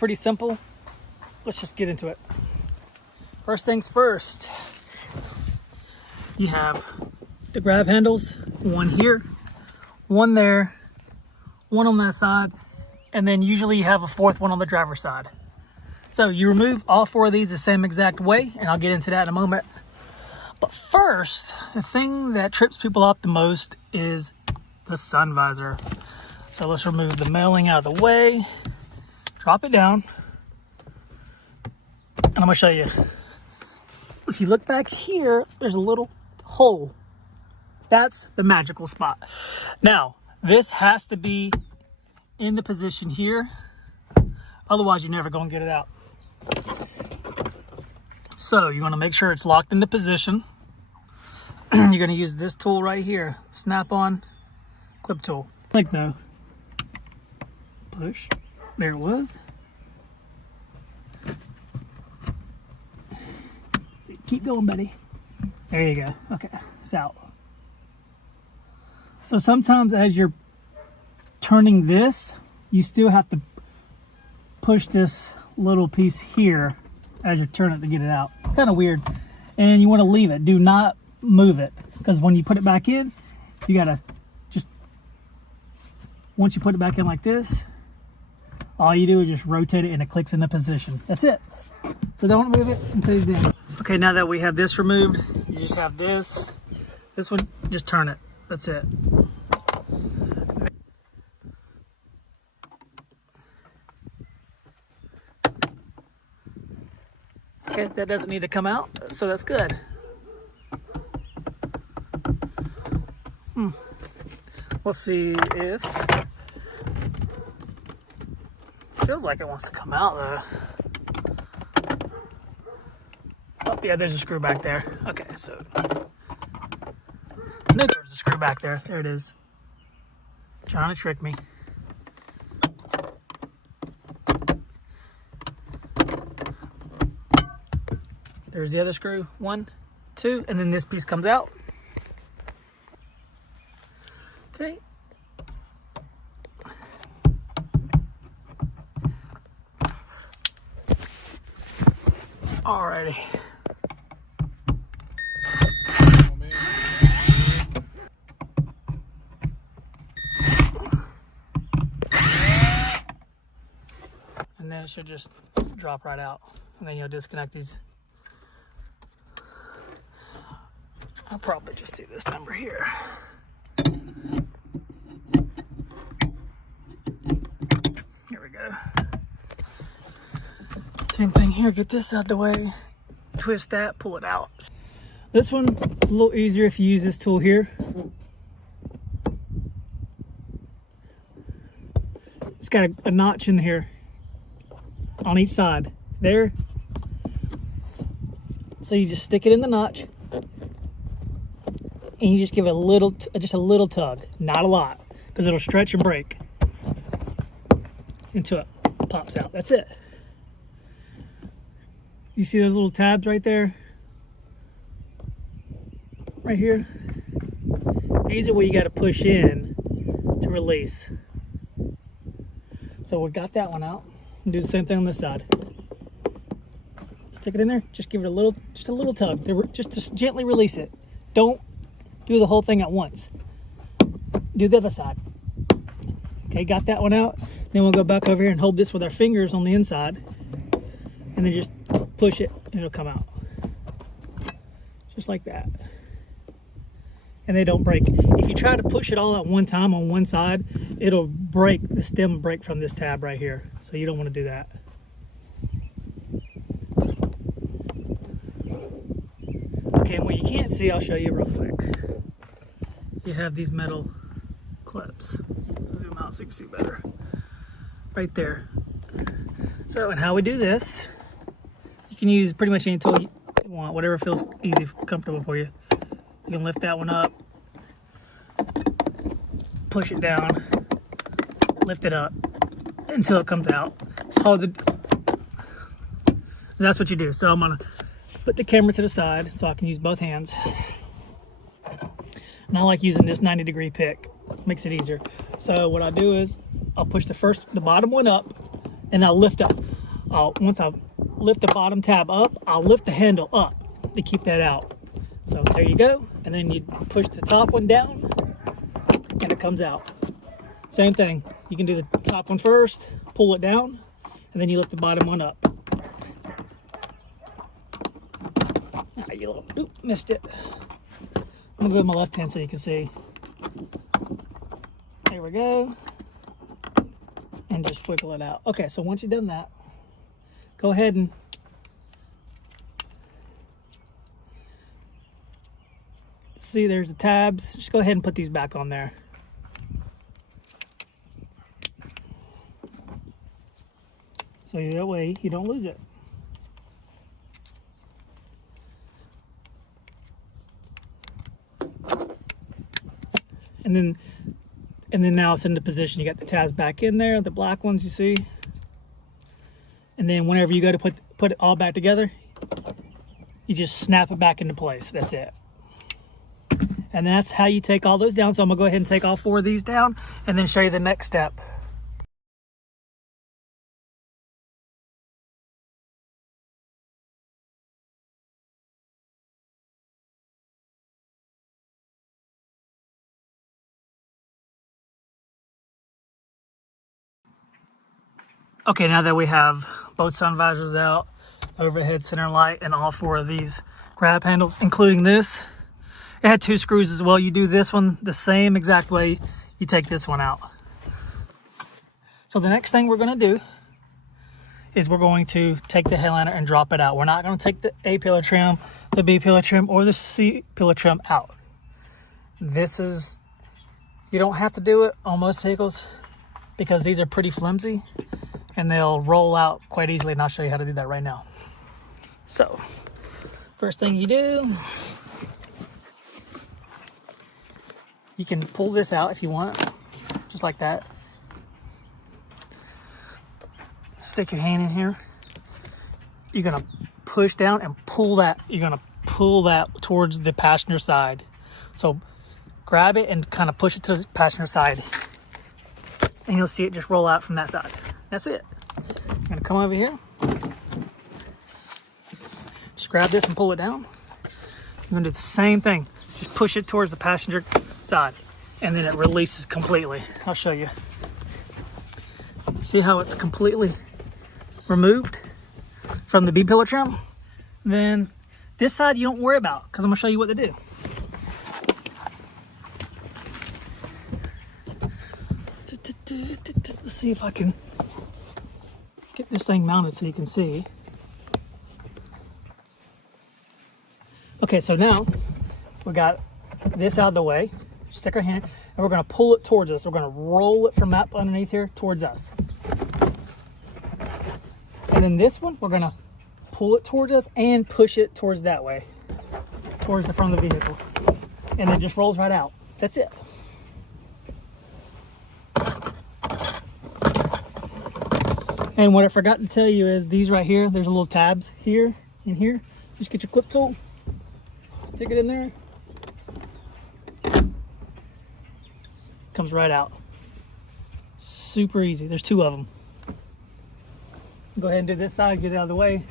pretty simple. Let's just get into it. First things first, you have the grab handles, one here, one there, one on that side, and then usually you have a fourth one on the driver's side. So you remove all four of these the same exact way, and I'll get into that in a moment. But first, the thing that trips people up the most is the sun visor. So let's remove the mailing out of the way, drop it down, and I'm gonna show you. If you look back here, there's a little hole. That's the magical spot. Now, this has to be in the position here, otherwise you're never gonna get it out. So you wanna make sure it's locked into position. You're gonna use this tool right here, snap-on clip tool. Like no, push, there it was. Keep going, buddy. There you go. Okay, it's out. So sometimes as you're turning this, you still have to push this little piece here as you turn it to get it out. Kind of weird. And you want to leave it. Do not move it, because when you put it back in, you gotta just, once you put it back in like this, all you do is just rotate it and it clicks into position. That's it. So don't move it until you're done. Okay, now that we have this removed, you just have this one, just turn it. That's it. Okay, that doesn't need to come out, so that's good. We'll see if, feels like it wants to come out though. Oh yeah, there's a screw back there. Okay, so I knew there was a screw back there. There it is. Trying to trick me. There's the other screw. 1, 2, and then this piece comes out. Okay. Alrighty. And then it should just drop right out. And then you'll disconnect these. I'll probably just do this number here. Here we go. Same thing here, get this out the way, twist that, pull it out. This one, a little easier if you use this tool here. It's got a notch in here on each side. There. So you just stick it in the notch and you just give it just a little tug, not a lot, because it'll stretch and break until it pops out. That's it. You see those little tabs right there? Right here? These are where you got to push in to release. So we got that one out. And do the same thing on this side. Stick it in there, just give it a little tug, just to gently release it. Don't do the whole thing at once. Do the other side. Okay, got that one out. Then we'll go back over here and hold this with our fingers on the inside, and then just push it and it'll come out. Just like that. And they don't break. If you try to push it all at one time on one side, it'll break, the stem will break from this tab right here. So you don't want to do that. Okay, and what you can't see, I'll show you real quick. You have these metal clips. Zoom out so you can see better. Right there. So, and how we do this, you can use pretty much any tool you want, whatever feels easy, comfortable for you. You can lift that one up, push it down, lift it up until it comes out. And that's what you do. So I'm gonna put the camera to the side so I can use both hands. And I like using this 90-degree pick, makes it easier. So what I do is I'll push the bottom one up, and I'll lift up. Once I lift the bottom tab up, I'll lift the handle up to keep that out. So there you go. And then you push the top one down and it comes out. Same thing. You can do the top one first, pull it down, and then you lift the bottom one up. Ah, you little, oop, missed it. I'm gonna go with my left hand so you can see. There we go. And just wiggle it out. Okay, so once you've done that, go ahead and see there's the tabs. Just go ahead and put these back on there. So that way you don't lose it. And then now it's in the position. You got the tabs back in there, the black ones you see. And then whenever you go to put it all back together, you just snap it back into place. That's it. And that's how you take all those down. So I'm gonna go ahead and take all 4 of these down and then show you the next step. Okay, now that we have both sun visors out, overhead center light, and all 4 of these grab handles, including this, it had 2 screws as well. You do this one the same exact way you take this one out. So the next thing we're going to do is we're going to take the headliner and drop it out. We're not going to take the A pillar trim, the B pillar trim, or the C pillar trim out. This is, you don't have to do it on most vehicles because these are pretty flimsy and they'll roll out quite easily, and I'll show you how to do that right now. So first thing you do, you can pull this out if you want, just like that. Stick your hand in here. You're gonna push down and pull that. You're gonna pull that towards the passenger side. So grab it and kind of push it to the passenger side, and you'll see it just roll out from that side. That's it. I'm gonna come over here. Just grab this and pull it down. You're gonna do the same thing. Just push it towards the passenger side, and then it releases completely. I'll show you. See how it's completely removed from the B pillar trim? Then this side you don't worry about, because I'm gonna show you what to do. Let's see if I can get this thing mounted so you can see. Okay, so now we got this out of the way. Stick our hand, and we're gonna pull it towards us. We're gonna roll it from up underneath here towards us. And then this one, we're gonna pull it towards us and push it towards that way, towards the front of the vehicle. And it just rolls right out. That's it. And what I forgot to tell you is these right here, there's a little tabs here and here. Just get your clip tool, stick it in there. Comes right out. Super easy. There's 2 of them. Go ahead and do this side, get it out of the way.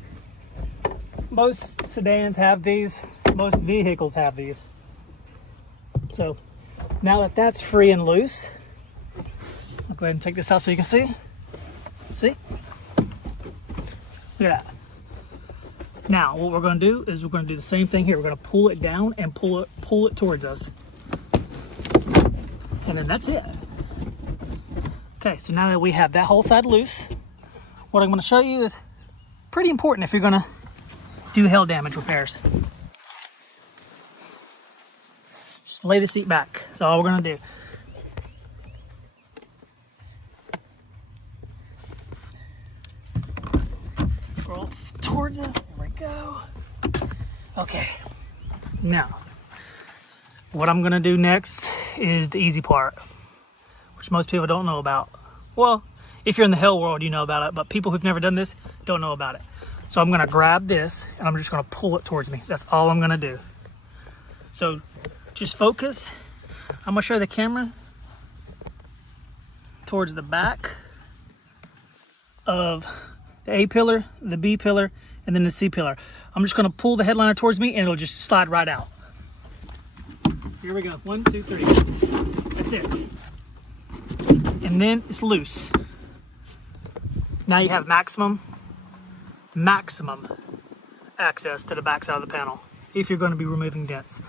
Most sedans have these, most vehicles have these. So now that that's free and loose, I'll go ahead and take this out so you can see. See? Look at that. Now what we're going to do is we're going to do the same thing here. We're going to pull it down and pull it towards us. And then that's it. Okay, so now that we have that whole side loose, what I'm going to show you is pretty important if you're going to do hail damage repairs. Just lay the seat back. That's all we're going to do. Roll towards us. There we go. Okay. Now, what I'm going to do next is the easy part, which most people don't know about. Well, if you're in the hail world, you know about it, but people who've never done this don't know about it. So I'm gonna grab this and I'm just gonna pull it towards me. That's all I'm gonna do. So just focus. I'm gonna show the camera towards the back of the A pillar, the B pillar, and then the C pillar. I'm just gonna pull the headliner towards me and it'll just slide right out. Here we go, 1, 2, 3. That's it. And then it's loose. Now you have maximum access to the back side of the panel if you're going to be removing dents.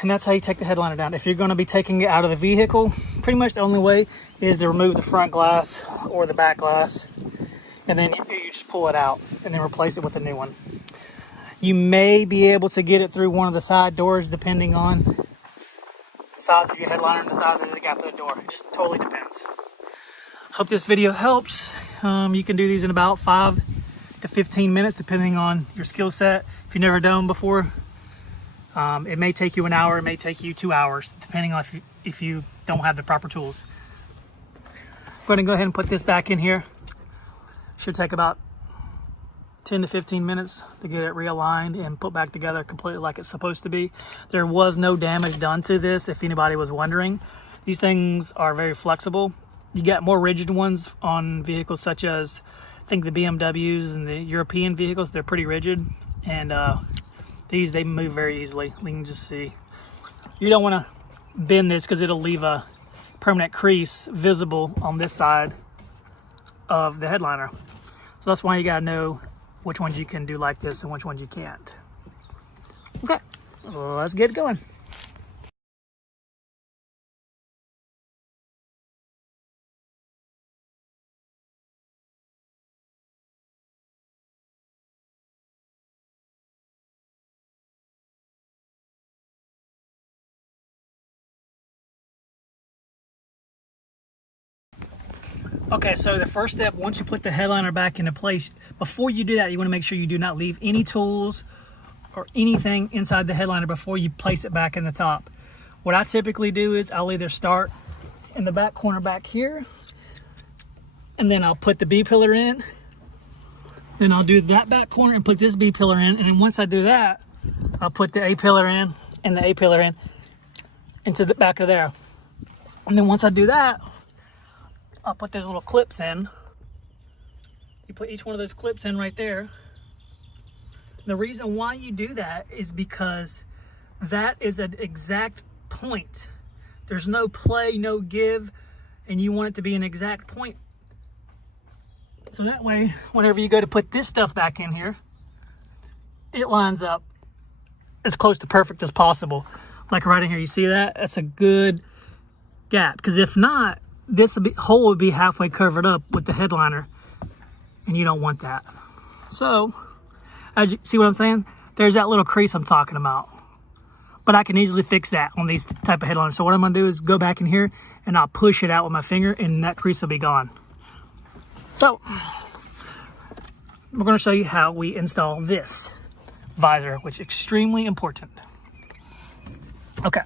And that's how you take the headliner down. If you're going to be taking it out of the vehicle, pretty much the only way is to remove the front glass or the back glass, and then you just pull it out and then replace it with a new one. You may be able to get it through one of the side doors depending on the size of your headliner and the size of the gap of the door. It just totally depends. Hope this video helps. You can do these in about 5 to 15 minutes depending on your skill set. If you've never done them before, it may take you an hour, it may take you 2 hours, depending on if you don't have the proper tools. I'm going to go ahead and put this back in here. Should take about 10 to 15 minutes to get it realigned and put back together completely like it's supposed to be. There was no damage done to this, if anybody was wondering. These things are very flexible. You get more rigid ones on vehicles such as, I think the BMWs and the European vehicles, they're pretty rigid. And these, they move very easily. We can just see. You don't want to bend this because it'll leave a permanent crease visible on this side of the headliner. So that's why you got to know which ones you can do like this and which ones you can't. Okay, let's get going. Okay, so the first step, once you put the headliner back into place, before you do that, you want to make sure you do not leave any tools or anything inside the headliner before you place it back in the top. What I typically do is I'll either start in the back corner back here, and then I'll put the B pillar in, then I'll do that back corner and put this B pillar in, and then once I do that, I'll put the A pillar in and the A pillar in into the back of there. And then once I do that, I'll put those little clips in. You put each one of those clips in right there. The reason why you do that is because that is an exact point. There's no play, no give, and you want it to be an exact point. So that way, whenever you go to put this stuff back in here, it lines up as close to perfect as possible. Like right in here, you see that? That's a good gap, because if not, this hole would be halfway covered up with the headliner, and you don't want that. So, as you see what I'm saying? There's that little crease I'm talking about. But I can easily fix that on these type of headliners. So what I'm gonna do is go back in here and I'll push it out with my finger and that crease will be gone. So, we're gonna show you how we install this visor, which is extremely important. Okay,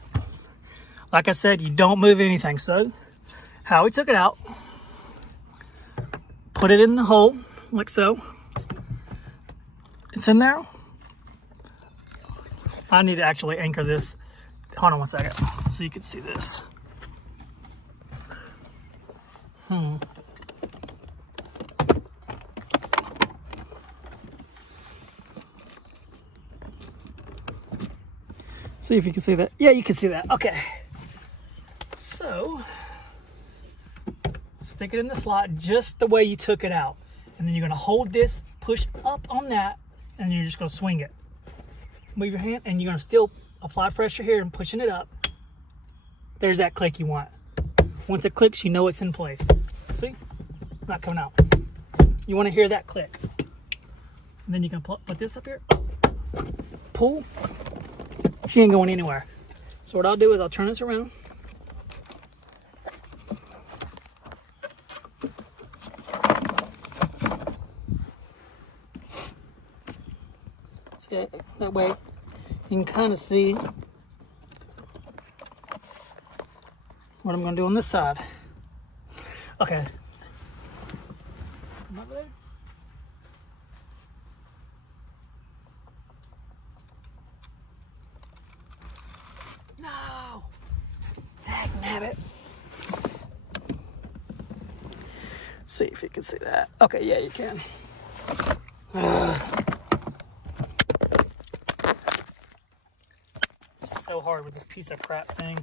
like I said, you don't move anything. So, how we took it out, put it in the hole, like so. It's in there. I need to actually anchor this. Hold on one second, so you can see this. See if you can see that. Yeah, you can see that. Okay. So, stick it in the slot just the way you took it out. And then you're gonna hold this, push up on that, and then you're just gonna swing it. Move your hand, and you're gonna still apply pressure here and pushing it up. There's that click you want. Once it clicks, you know it's in place. See? Not coming out. You wanna hear that click. And then you can put this up here, pull. She ain't going anywhere. So what I'll do is I'll turn this around. See, that way you can kind of see what I'm going to do on this side. Okay. Come over there. No! Dang nabbit. See if you can see that. Okay, yeah, you can. It's so hard with this piece of crap thing.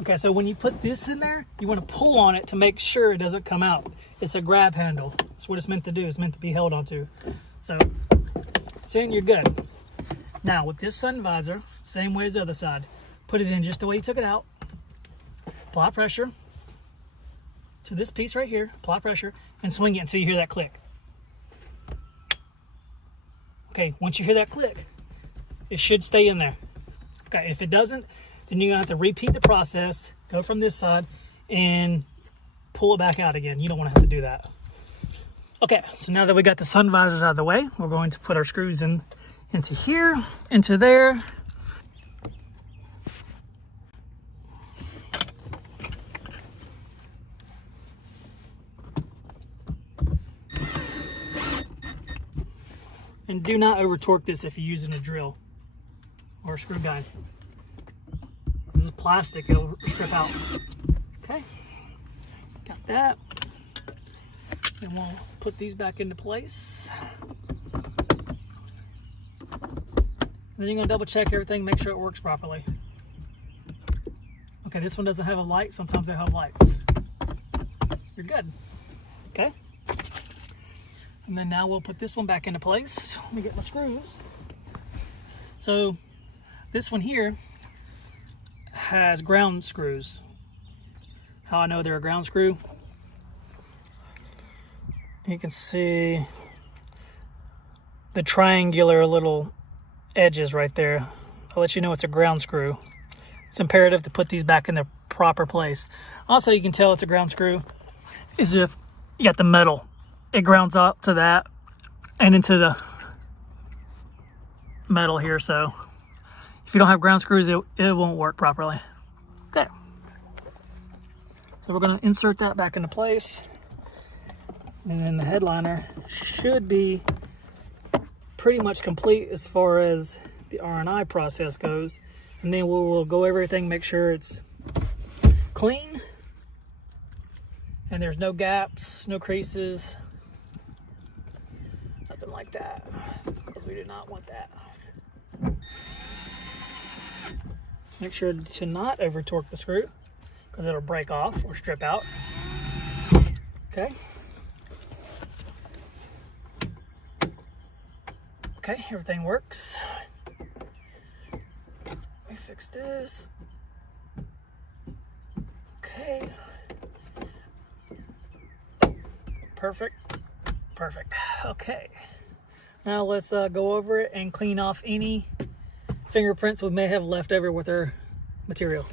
Okay, so when you put this in there, you want to pull on it to make sure it doesn't come out. It's a grab handle. That's what it's meant to do. It's meant to be held onto. So it's in, you're good. Now with this sun visor, same way as the other side. Put it in just the way you took it out. Apply pressure to this piece right here. Apply pressure and swing it until you hear that click. Okay, once you hear that click, it should stay in there. Okay, if it doesn't, then you're gonna have to repeat the process, go from this side and pull it back out again. You don't wanna have to do that. Okay, so now that we got the sun visors out of the way, we're going to put our screws in into here, into there. And do not over torque this if you're using a drill or a screw guide. This is plastic, it'll strip out. Okay, got that. And we'll put these back into place. Then you're gonna double check everything, make sure it works properly. Okay, this one doesn't have a light, sometimes they have lights. You're good, okay? And then now we'll put this one back into place. Let me get my screws. So this one here has ground screws. How I know they're a ground screw? You can see the triangular little edges right there. I'll let you know it's a ground screw. It's imperative to put these back in their proper place. Also, you can tell it's a ground screw is if you got the metal. It grounds up to that and into the metal here. So if you don't have ground screws, it won't work properly. Okay. So we're going to insert that back into place. And then the headliner should be pretty much complete as far as the R&I process goes. And then we'll go over everything, make sure it's clean. And there's no gaps, no creases. Nothing like that, because we do not want that. Make sure to not over torque the screw, because it'll break off or strip out. Okay. Okay, everything works. Let me fix this. Okay. Perfect. Perfect. Okay. Now let's go over it and clean off any fingerprints we may have left over with our material.